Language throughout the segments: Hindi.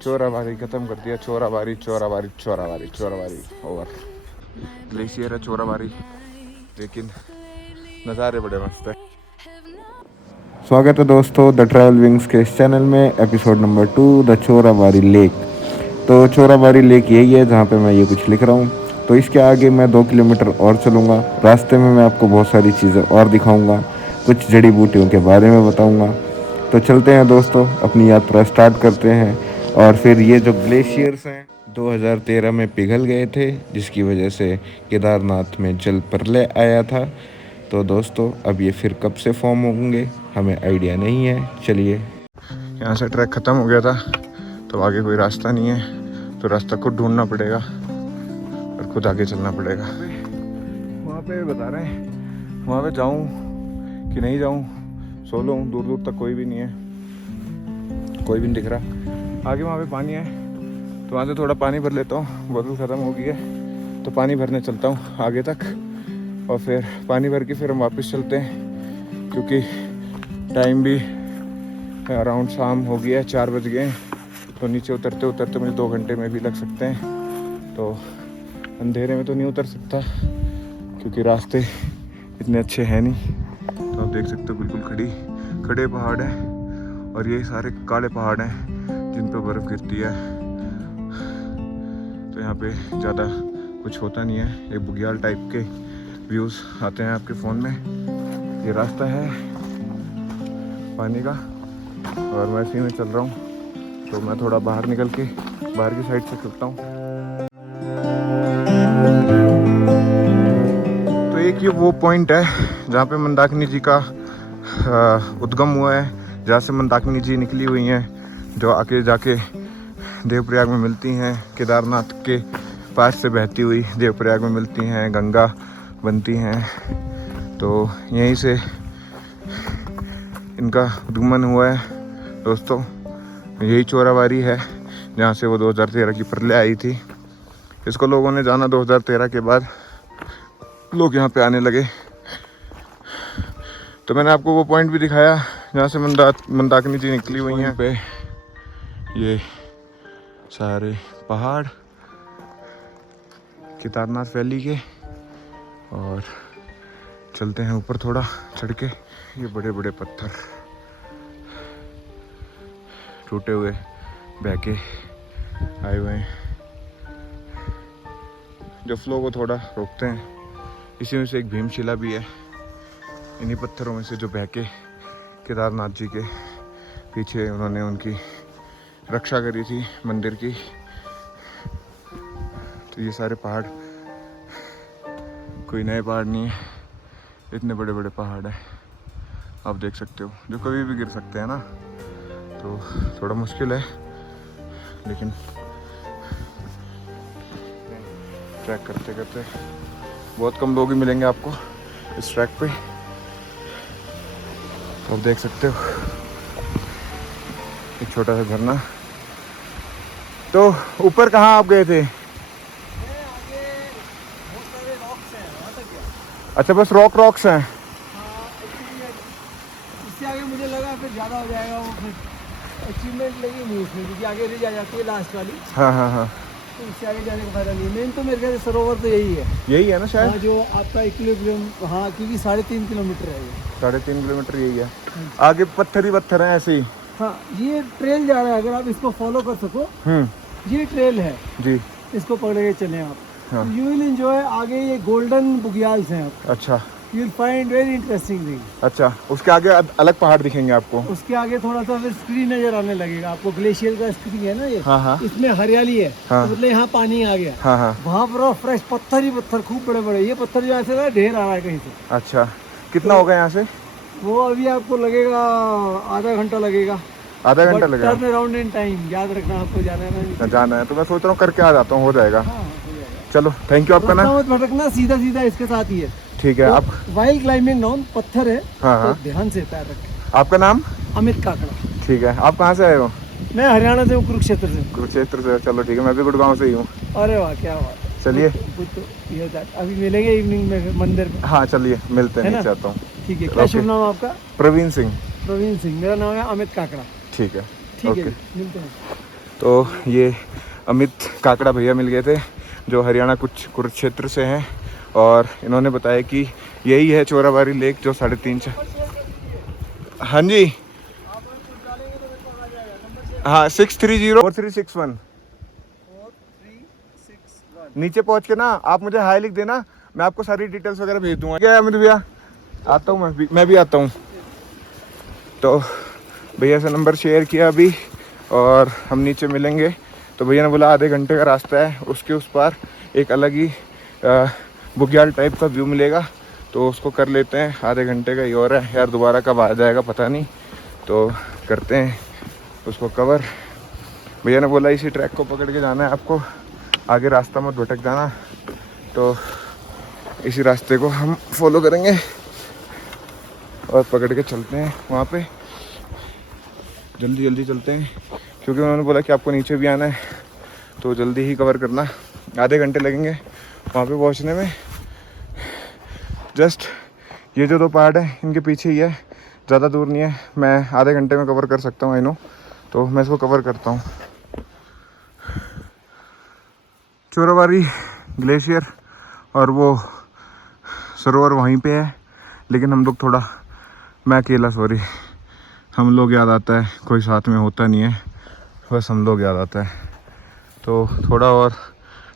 चोराबारी खत्म कर दिया। चोराबारी चोराबारी चोराबारी चोराबारी ओवर। ग्लेशियर है चोराबारी, लेकिन नज़ारे बड़े मस्त है। स्वागत है दोस्तों द ट्रैवल विंग्स के इस चैनल में, episode number 2 the Chorabari lake. तो चोराबारी लेक यही है जहाँ पे मैं ये कुछ लिख रहा हूँ। तो इसके आगे मैं 2 किलोमीटर और चलूँगा। रास्ते में मैं आपको बहुत सारी चीज़ें और दिखाऊँगा, कुछ जड़ी बूटियों के बारे में बताऊँगा। तो चलते हैं दोस्तों, अपनी यात्रा स्टार्ट करते हैं। और फिर ये जो ग्लेशियर्स हैं 2013 में पिघल गए थे, जिसकी वजह से केदारनाथ में जल प्रलय आया था। तो दोस्तों अब ये फिर कब से फॉर्म होंगे हमें आइडिया नहीं है। चलिए, यहाँ से ट्रैक ख़त्म हो गया था तो आगे कोई रास्ता नहीं है, तो रास्ता खुद ढूंढना पड़ेगा और खुद आगे चलना पड़ेगा। वहाँ पे बता रहे हैं वहाँ पे जाऊँ कि नहीं जाऊँ। सोलो हूँ, दूर दूर तक कोई भी नहीं है, कोई भी नहीं दिख रहा। आगे वहाँ पे पानी है तो वहाँ से थोड़ा पानी भर लेता हूँ। बोतल ख़त्म हो गई है तो पानी भरने चलता हूँ आगे तक, और फिर पानी भर के फिर हम वापस चलते हैं, क्योंकि टाइम भी अराउंड शाम हो गया है, 4 बज गए हैं। तो नीचे उतरते उतरते मुझे 2 घंटे में भी लग सकते हैं। तो अंधेरे में तो नहीं उतर सकता क्योंकि रास्ते इतने अच्छे हैं नहीं। तो आप देख सकते हो बिल्कुल खड़े पहाड़ हैं, और ये सारे काले पहाड़ हैं जिन पर बर्फ़ गिरती है। तो यहाँ पे ज़्यादा कुछ होता नहीं है, एक बुग्याल टाइप के व्यूज़ आते हैं आपके फ़ोन में। ये रास्ता है पानी का और मैं इसी में चल रहा हूँ। तो मैं थोड़ा बाहर निकल के बाहर की साइड से चलता हूँ। तो एक ये वो पॉइंट है जहाँ पे मंदाकिनी जी का उद्गम हुआ है, जहाँ से मंदाकिनी जी निकली हुई हैं, जो आके जाके देवप्रयाग में मिलती हैं। केदारनाथ के पास से बहती हुई देवप्रयाग में मिलती हैं, गंगा बनती हैं। तो यहीं से इनका उद्गमन हुआ है दोस्तों। यही चोराबारी है जहाँ से वो 2013 की प्रलय आई थी। इसको लोगों ने जाना 2013 के बाद, लोग यहाँ पे आने लगे। तो मैंने आपको वो पॉइंट भी दिखाया जहाँ से मंदाकिनी जी निकली हुई हैं। पे ये सारे पहाड़ केदारनाथ वैली के, और चलते हैं ऊपर थोड़ा चढ़ के। ये बड़े बड़े पत्थर टूटे हुए बहके आए हुए हैं, जो फ्लो को थोड़ा रोकते हैं। इसी में से एक भीमशिला भी है, इन्हीं पत्थरों में से जो बहके केदारनाथ जी के पीछे उन्होंने उनकी रक्षा करी थी मंदिर की। तो ये सारे पहाड़ कोई नए पहाड़ नहीं है, इतने बड़े बड़े पहाड़ हैं आप देख सकते हो, जो कभी भी गिर सकते हैं ना। तो थोड़ा मुश्किल है, लेकिन ट्रैक करते करते बहुत कम लोग ही मिलेंगे आपको इस ट्रैक पे। तो आप देख सकते हो एक छोटा सा झरना। तो ऊपर कहाँ आप गए थे? अच्छा, बस रॉक्स हैं। इससे आगे मुझे लगा फिर ज़्यादा हो जाएगा, वो फिर अचीवमेंट लगी नहीं उसमें, क्योंकि आगे रह जाती है लास्ट वाली। हाँ। तो इससे आगे जाने का फायदा नहीं है। मेन तो मेरे ख्याल से सरोवर तो यही है ना शायद। हाँ, जो आपका 1 किलोमीटर, हाँ, क्योंकि 3.5 किलोमीटर है ये। 3.5 किलोमीटर यही है। आगे पत्थर ही पत्थर हैं ऐसे ही। हाँ, ये ट्रेल जा रहा है, अगर आप इसको फॉलो कर सको। ये ट्रेल है जी, इसको पकड़ के चले आप। हाँ। You will enjoy. आगे ये गोल्डन बुग्याल्स हैं आप। अच्छा, you will find very interesting thing. अच्छा, उसके आगे अलग पहाड़ दिखेंगे आपको। उसके आगे थोड़ा सा फिर स्क्रीन नजर आने लगेगा आपको, ग्लेशियर का स्क्रीन है ना ये। हाँ। इसमें हरियाली है। हाँ। तो मतलब यहाँ पानी आ गया। हाँ। वहाँ पर फ्रेश पत्थर ही पत्थर, खूब बड़े बड़े। ये पत्थर जो ऐसे ढेर आ रहा है कहीं से। अच्छा, कितना होगा यहाँ से? वो अभी आपको लगेगा आधा घंटा लगेगा। आधा घंटा लगेगा? टर्न अराउंड इन टाइम, याद रखना आपको जाना है। तो मैं सोच रहा हूँ करके आ जाता हूँ, हो जाएगा। चलो, थैंक यू। आपका नाम? मत भटकना, सीधा इसके साथ ही है। ठीक है। आप वाइल्ड क्लाइंबिंग नाउन पत्थर है। हाँ। तो ध्यान से पैर रखें। आपका नाम? अमित काकड़ा। ठीक है। आप कहाँ से आए हो? मैं हरियाणा से हूँ, कुरुक्षेत्र से। चलो ठीक है, मैं भी गुड़गांव से ही हूँ। अरे वाह, क्या बात है। चलिए, अभी मिलेंगे इवनिंग में मंदिर में। हाँ चलिए, मिलते हैं। चाहता हूँ। ठीक है। क्या शुभ नाम आपका? प्रवीण सिंह। मेरा नाम है अमित काकड़ा। ठीक है, ठीक है ओके। जी, मिलते हैं। तो ये अमित काकड़ा भैया मिल गए थे जो हरियाणा कुछ कुरुक्षेत्र से हैं, और इन्होंने बताया कि यही है चोराबारी लेक जो 350। हाँ जी, आप अगर कुछ डालेंगे तो मेरे पास आ जाएगा नंबर। हाँ 6304361। 4361। नीचे पहुंच के ना आप मुझे हाई लिख देना, मैं आपको सारी डिटेल्स वगैरह भेज दूंगा। क्या है अमित भैया, आता हूँ मैं भी आता हूँ। तो भैया से नंबर शेयर किया अभी, और हम नीचे मिलेंगे। तो भैया ने बोला आधे घंटे का रास्ता है, उसके उस पार एक अलग ही बुग्याल टाइप का व्यू मिलेगा, तो उसको कर लेते हैं। आधे घंटे का ही और है यार, दोबारा कब आ जाएगा पता नहीं, तो करते हैं उसको कवर। भैया ने बोला इसी ट्रैक को पकड़ के जाना है आपको, आगे रास्ता मत भटक जाना, तो इसी रास्ते को हम फॉलो करेंगे और पकड़ के चलते हैं वहाँ पे। जल्दी जल्दी चलते हैं क्योंकि उन्होंने बोला कि आपको नीचे भी आना है, तो जल्दी ही कवर करना। आधे घंटे लगेंगे वहाँ पे पहुँचने में। जस्ट ये जो 2 पहाड़ हैं इनके पीछे ही है, ज़्यादा दूर नहीं है, मैं आधे घंटे में कवर कर सकता हूँ आई नो। तो मैं इसको कवर करता हूँ। चोराबारी ग्लेशियर और वो सरोवर वहीं पे है, लेकिन हम लोग थोड़ा, मैं अकेला सॉरी, हम लोग याद आता है, कोई साथ में होता नहीं है, बस हम लोग याद आता है। तो थोड़ा और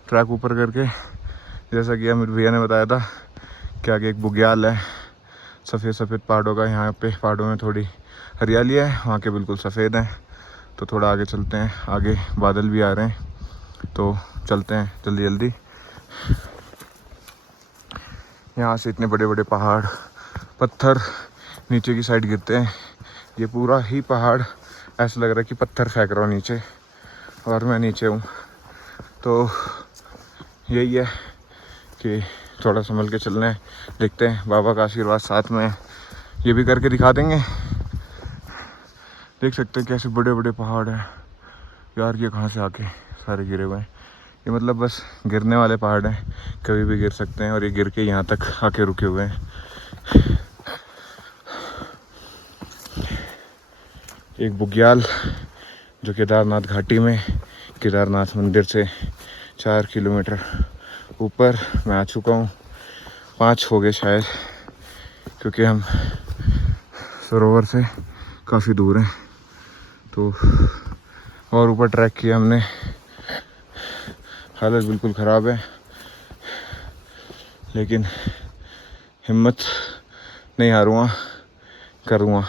ट्रैक ऊपर करके, जैसा कि अमित भैया ने बताया था कि आगे एक बुग्याल है सफ़ेद सफ़ेद पहाड़ों का, यहाँ पे पहाड़ों में थोड़ी हरियाली है, वहाँ के बिल्कुल सफ़ेद हैं। तो थोड़ा आगे चलते हैं, आगे बादल भी आ रहे हैं, तो चलते हैं जल्दी जल्दी। यहाँ से इतने बड़े बड़े पहाड़, पत्थर नीचे की साइड गिरते हैं। ये पूरा ही पहाड़ ऐसा लग रहा है कि पत्थर फेंक रहा हूँ नीचे, और मैं नीचे हूँ। तो यही है कि थोड़ा संभल के चलना है। देखते हैं, बाबा का आशीर्वाद साथ में है, ये भी करके दिखा देंगे। देख सकते हैं कैसे बड़े बड़े पहाड़ हैं यार, ये कहाँ से आके सारे गिरे हुए हैं। ये मतलब बस गिरने वाले पहाड़ हैं, कभी भी गिर सकते हैं, और ये गिर के यहाँ तक आके रुके हुए हैं। एक बुग्याल जो केदारनाथ घाटी में, केदारनाथ मंदिर से 4 किलोमीटर ऊपर मैं आ चुका हूँ। 5 हो गए शायद, क्योंकि हम सरोवर से काफ़ी दूर हैं। तो और ऊपर ट्रैक किया हमने, हालत बिल्कुल ख़राब है, लेकिन हिम्मत नहीं हारूँगा, करूँगा।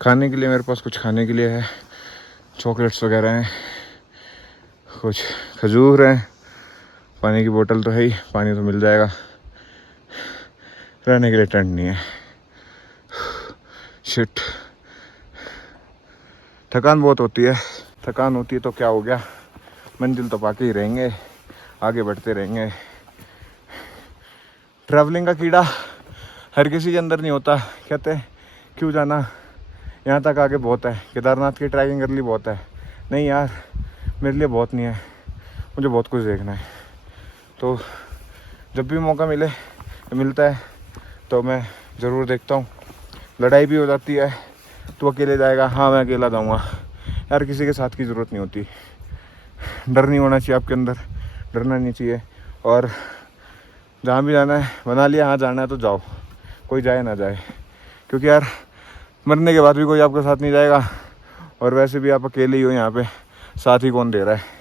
खाने के लिए मेरे पास कुछ खाने के लिए है, चॉकलेट्स वगैरह हैं, कुछ खजूर हैं, पानी की बोतल तो है ही, पानी तो मिल जाएगा। रहने के लिए टेंट नहीं है। शिट, थकान बहुत होती है। थकान होती है तो क्या हो गया, मंजिल तो पाके ही रहेंगे, आगे बढ़ते रहेंगे। ट्रैवलिंग का कीड़ा हर किसी के अंदर नहीं होता। कहते हैं क्यों जाना, यहाँ तक आगे बहुत है, केदारनाथ की ट्रैकिंग कर ली बहुत है। नहीं यार, मेरे लिए बहुत नहीं है, मुझे बहुत कुछ देखना है। तो जब भी मौका मिलता है तो मैं ज़रूर देखता हूँ। लड़ाई भी हो जाती है, तो अकेले जाएगा, हाँ मैं अकेला जाऊँगा यार, किसी के साथ की ज़रूरत नहीं होती। डर नहीं होना चाहिए आपके अंदर, डरना नहीं चाहिए। और जहाँ भी जाना है बना लिया, हाँ जाना है तो जाओ, कोई जाए ना जाए, क्योंकि यार मरने के बाद भी कोई आपके साथ नहीं जाएगा, और वैसे भी आप अकेले ही हो यहाँ पे, साथ ही कौन दे रहा है।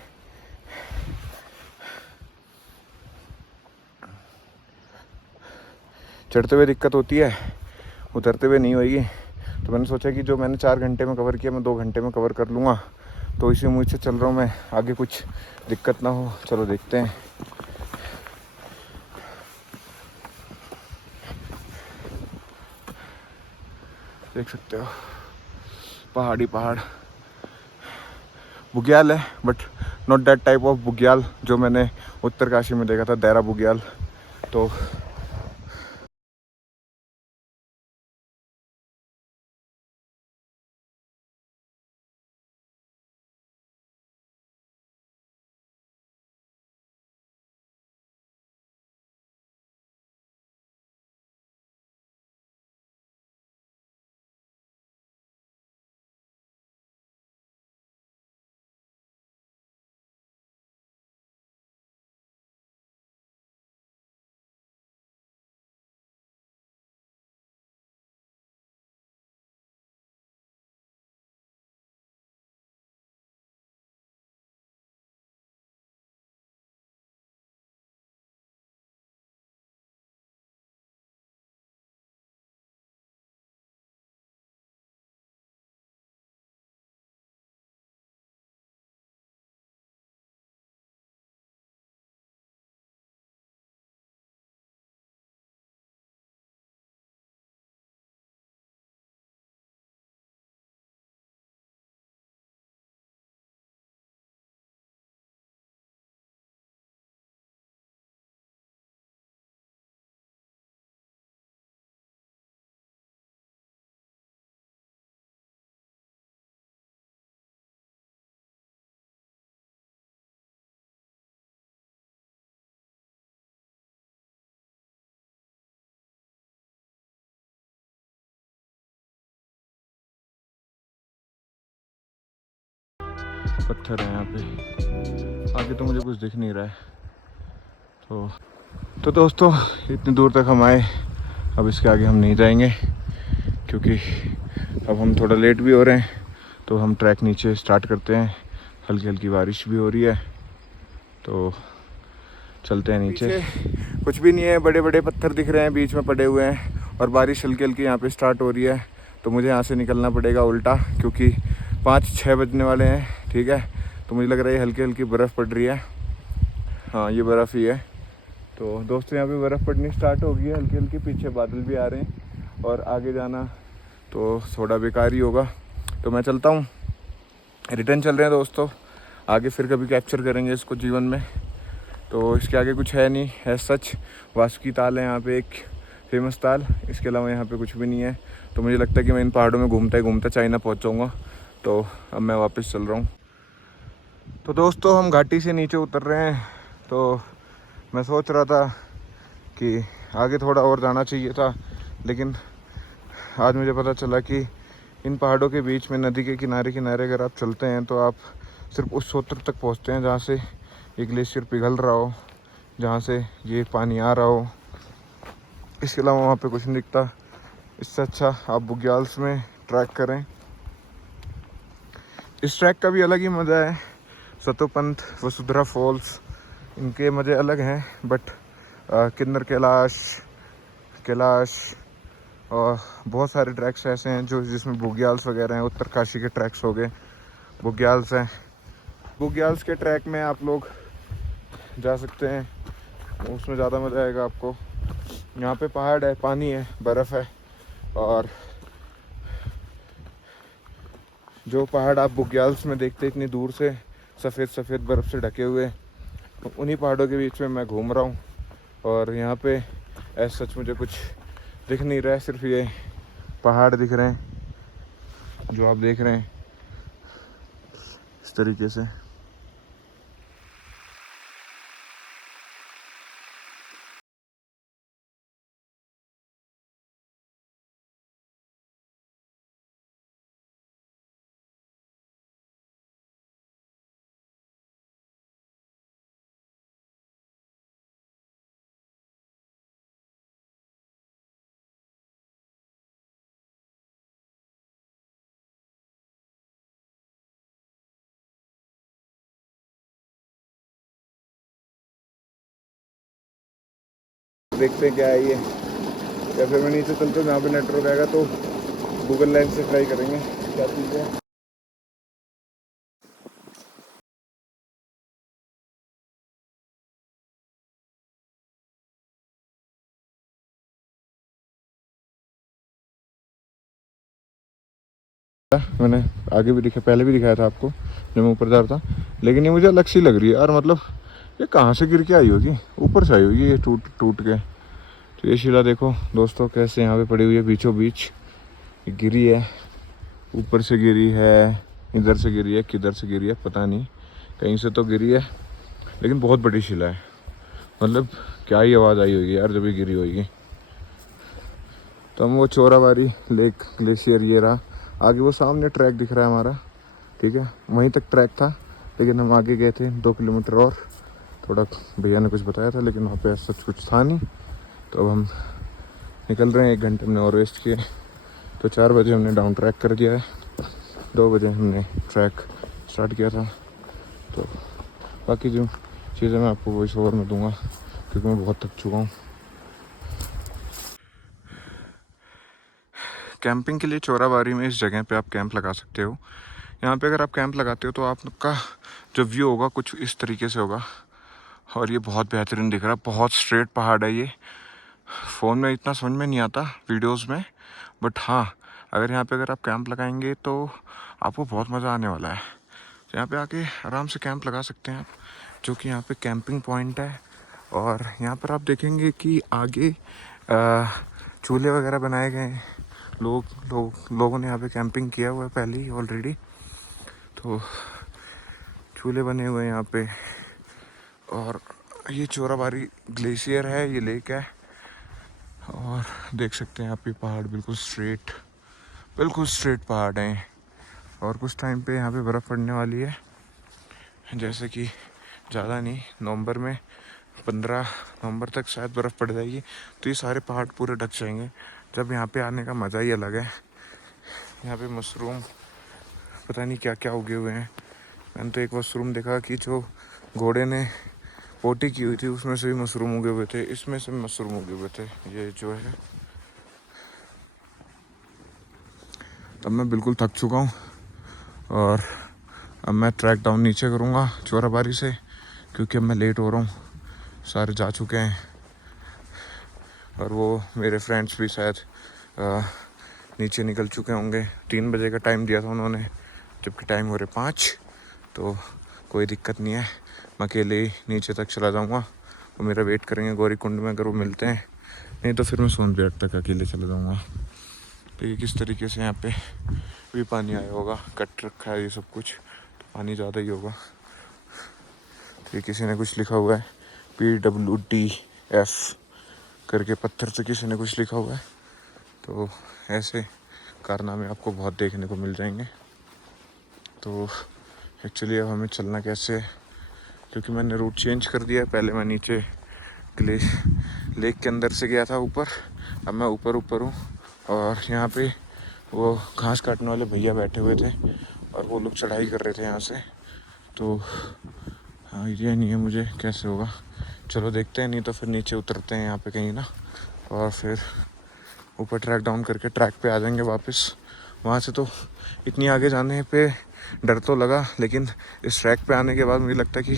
चढ़ते हुए दिक्कत होती है, उतरते हुए नहीं होगी। तो मैंने सोचा कि जो मैंने 4 घंटे में कवर किया मैं 2 घंटे में कवर कर लूँगा, तो इसी उम्मीद से चल रहा हूँ मैं, आगे कुछ दिक्कत ना हो। चलो देखते हैं। देख सकते हो पहाड़ी पहाड़, बुग्याल है, but not that type of बुग्याल जो मैंने उत्तरकाशी में देखा था, देहरा बुग्याल। तो पत्थर है यहाँ पे, आगे तो मुझे कुछ दिख नहीं रहा है। तो दोस्तों इतनी दूर तक हम आए, अब इसके आगे हम नहीं जाएंगे क्योंकि अब हम थोड़ा लेट भी हो रहे हैं। तो हम ट्रैक नीचे स्टार्ट करते हैं, हल्की हल्की बारिश भी हो रही है तो चलते हैं नीचे। कुछ भी नहीं है, बड़े बड़े पत्थर दिख रहे हैं बीच में पड़े हुए हैं और बारिश हल्की हल्की यहाँ पे स्टार्ट हो रही है। तो मुझे यहाँ से निकलना पड़ेगा उल्टा क्योंकि 5-6 बजने वाले हैं, ठीक है। तो मुझे लग रहा है हल्की हल्की बर्फ़ पड़ रही है, हाँ ये बर्फ़ ही है। तो दोस्तों यहाँ पे बर्फ़ पड़नी स्टार्ट हो गई है हल्की हल्की, पीछे बादल भी आ रहे हैं और आगे जाना तो थोड़ा बेकार ही होगा। तो मैं चलता हूँ, रिटर्न चल रहे हैं दोस्तों, आगे फिर कभी कैप्चर करेंगे इसको जीवन में। तो इसके आगे कुछ है नहीं है, सच वासुकी ताल है यहाँ पे एक फेमस ताल, इसके अलावा यहाँ पे कुछ भी नहीं है। तो मुझे लगता है कि मैं इन पहाड़ों में घूमता ही घूमता चाइना पहुँच जाऊँगा। तो अब मैं वापस चल रहा हूँ। तो दोस्तों हम घाटी से नीचे उतर रहे हैं। तो मैं सोच रहा था कि आगे थोड़ा और जाना चाहिए था, लेकिन आज मुझे पता चला कि इन पहाड़ों के बीच में नदी के किनारे किनारे अगर आप चलते हैं तो आप सिर्फ उस क्षेत्र तक पहुंचते हैं जहां से ये ग्लेशियर पिघल रहा हो, जहां से ये पानी आ रहा हो। इसके अलावा वहाँ पे कुछ नहीं दिखता। इससे अच्छा आप बुग्याल्स में ट्रैक करें। इस ट्रैक का भी अलग ही मज़ा है। सतोपंथ, वसुंधरा फॉल्स, इनके मज़े अलग हैं, बट किन्नर कैलाश और बहुत सारे ट्रैक्स ऐसे हैं जो जिसमें बुग्याल्स वगैरह हैं। उत्तरकाशी के ट्रैक्स हो गए, बुग्याल्स हैं। बुग्याल्स के ट्रैक में आप लोग जा सकते हैं, उसमें ज़्यादा मज़ा आएगा आपको। यहाँ पे पहाड़ है, पानी है, बर्फ़ है और जो पहाड़ आप बुग्याल्स में देखते इतनी दूर से सफ़ेद सफ़ेद बर्फ़ से ढके हुए, उन्हीं पहाड़ों के बीच में मैं घूम रहा हूँ। और यहाँ पे ऐसा सच मुझे कुछ दिख नहीं रहा है, सिर्फ ये पहाड़ दिख रहे हैं जो आप देख रहे हैं इस तरीके से। देखते हैं क्या है ये, या फिर मैं नीचे चलते हूँ जहाँ पे नेटवर्क आएगा तो गूगल लेंस से ट्राई करेंगे क्या चीज़ है। मैंने आगे भी पहले भी दिखाया था आपको जब मैं ऊपर जा रहा था, लेकिन ये मुझे अलग सी लग रही है यार। मतलब ये कहाँ से गिर के आई होगी, ऊपर से आई होगी ये टूट के। तो ये शिला देखो दोस्तों कैसे यहाँ पे पड़ी हुई है बीचों बीच, गिरी है, ऊपर से गिरी है, इधर से गिरी है, किधर से गिरी है पता नहीं, कहीं से तो गिरी है, लेकिन बहुत बड़ी शिला है। मतलब क्या ही आवाज़ आई होगी यार जब ये गिरी होगी। तो हम वो चोराबारी लेक ग्लेशियर ये रहा, आगे वो सामने ट्रैक दिख रहा है हमारा, ठीक है, वहीं तक ट्रैक था, लेकिन हम आगे गए थे 2 किलोमीटर और। थोड़ा भैया ने कुछ बताया था लेकिन वहाँ पे सच कुछ था नहीं। तो अब हम निकल रहे हैं, 1 घंटे हमने और वेस्ट किए। तो 4 बजे हमने डाउन ट्रैक कर दिया है, 2 बजे हमने ट्रैक स्टार्ट किया था। तो बाकी जो चीज़ें मैं आपको वॉइस ओवर में दूंगा क्योंकि मैं बहुत थक चुका हूँ। कैंपिंग के लिए चोराबारी में इस जगह पे आप कैंप लगा सकते हो। यहाँ पे अगर आप कैंप लगाते हो तो आपका जो व्यू होगा कुछ इस तरीके से होगा और ये बहुत बेहतरीन दिख रहा है। बहुत स्ट्रेट पहाड़ है ये, फ़ोन में इतना समझ में नहीं आता वीडियोस में, बट हाँ अगर यहाँ पे अगर आप कैंप लगाएंगे तो आपको बहुत मज़ा आने वाला है। तो यहाँ पे आके आराम से कैंप लगा सकते हैं आप, जो कि यहाँ पे कैंपिंग पॉइंट है। और यहाँ पर आप देखेंगे कि आगे चूल्हे वगैरह बनाए गए हैं, लोगों ने यहाँ पे कैंपिंग किया हुआ है पहले ही ऑलरेडी। तो चूल्हे बने हुए हैं यहाँ पे। और ये चोराबारी ग्लेशियर है, ये लेक है और देख सकते हैं आप ये पहाड़ बिल्कुल स्ट्रेट पहाड़ हैं। और कुछ टाइम पे यहाँ पे बर्फ़ पड़ने वाली है जैसे कि ज़्यादा नहीं, नवंबर में 15 नवंबर तक शायद बर्फ़ पड़ जाएगी, तो ये सारे पहाड़ पूरे ढक जाएंगे। जब यहाँ पे आने का मज़ा ही अलग है। यहाँ पे मशरूम पता नहीं क्या क्या उगे हुए हैं। मैंने तो एक मशरूम देखा कि जो घोड़े ने पोटी की हुई थी उसमें से भी मशरूम उगे हुए थे, इसमें से भी मशरूम उगे हुए थे। ये जो है, अब मैं बिल्कुल थक चुका हूँ और अब मैं ट्रैक डाउन नीचे करूँगा चोराबारी से, क्योंकि अब मैं लेट हो रहा हूँ। सारे जा चुके हैं और वो मेरे फ्रेंड्स भी शायद नीचे निकल चुके होंगे। 3 बजे का टाइम दिया था उन्होंने, जबकि टाइम हो रहे 5। तो कोई दिक्कत नहीं है, मैं अकेले ही नीचे तक चला जाऊँगा। वो मेरा वेट करेंगे गौरी कुंड में, अगर वो मिलते हैं, नहीं तो फिर मैं सोनप्रयाग तक अकेले चला जाऊँगा। तो ये किस तरीके से यहाँ पे भी पानी आया होगा, कट रखा है ये सब कुछ, तो पानी ज़्यादा ही होगा। तो ये किसी ने कुछ लिखा हुआ है PWDF करके, पत्थर से किसी ने कुछ लिखा हुआ है। तो ऐसे कारनामे आपको बहुत देखने को मिल जाएंगे। तो एक्चुअली अब हमें चलना कैसे है, क्योंकि मैंने रूट चेंज कर दिया है। पहले मैं नीचे लेक के अंदर से गया था ऊपर, अब मैं ऊपर हूँ और यहाँ पे वो घास काटने वाले भैया बैठे हुए थे और वो लोग चढ़ाई कर रहे थे यहाँ से। तो आइडिया नहीं है मुझे कैसे होगा, चलो देखते हैं, नहीं तो फिर नीचे उतरते हैं यहाँ पे कहीं ना, और फिर ऊपर ट्रैक डाउन करके ट्रैक पे आ जाएंगे वापस। वहाँ से तो इतनी आगे जाने पे डर तो लगा, लेकिन इस ट्रैक पे आने के बाद मुझे लगता है कि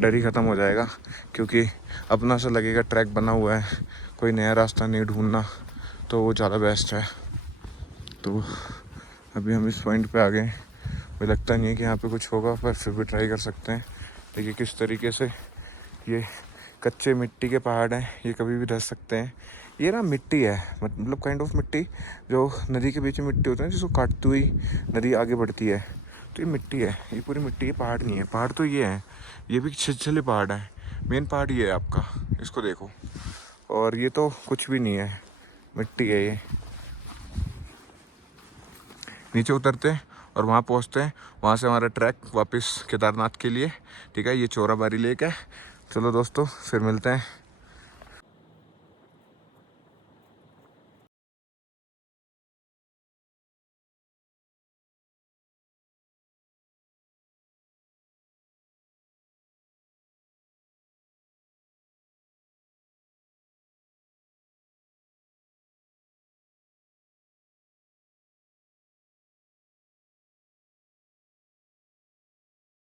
डर ही ख़त्म हो जाएगा, क्योंकि अपना सा लगेगा ट्रैक बना हुआ है, कोई नया रास्ता नहीं ढूंढना, तो वो ज़्यादा बेस्ट है। तो अभी हम इस पॉइंट पे आ गए, मुझे लगता नहीं है कि यहाँ पे कुछ होगा, पर फिर भी ट्राई कर सकते हैं। देखिए किस तरीके से ये कच्चे मिट्टी के पहाड़ हैं, ये कभी भी धस सकते हैं। ये ना मिट्टी है, मतलब काइंड ऑफ मिट्टी, जो नदी के बीच में मिट्टी होती है जिसको काटती हुई नदी आगे बढ़ती है, तो ये मिट्टी है, ये पूरी मिट्टी है, पहाड़ नहीं है। पहाड़ तो ये है, ये भी छिछले पहाड़ है, मेन पहाड़ ये है आपका, इसको देखो। और ये तो कुछ भी नहीं है, मिट्टी है ये। नीचे उतरते हैं और वहाँ पहुँचते हैं, वहाँ से हमारा ट्रैक वापस केदारनाथ के लिए। ठीक है, ये चोराबारी लेक है। चलो दोस्तों, फिर मिलते हैं।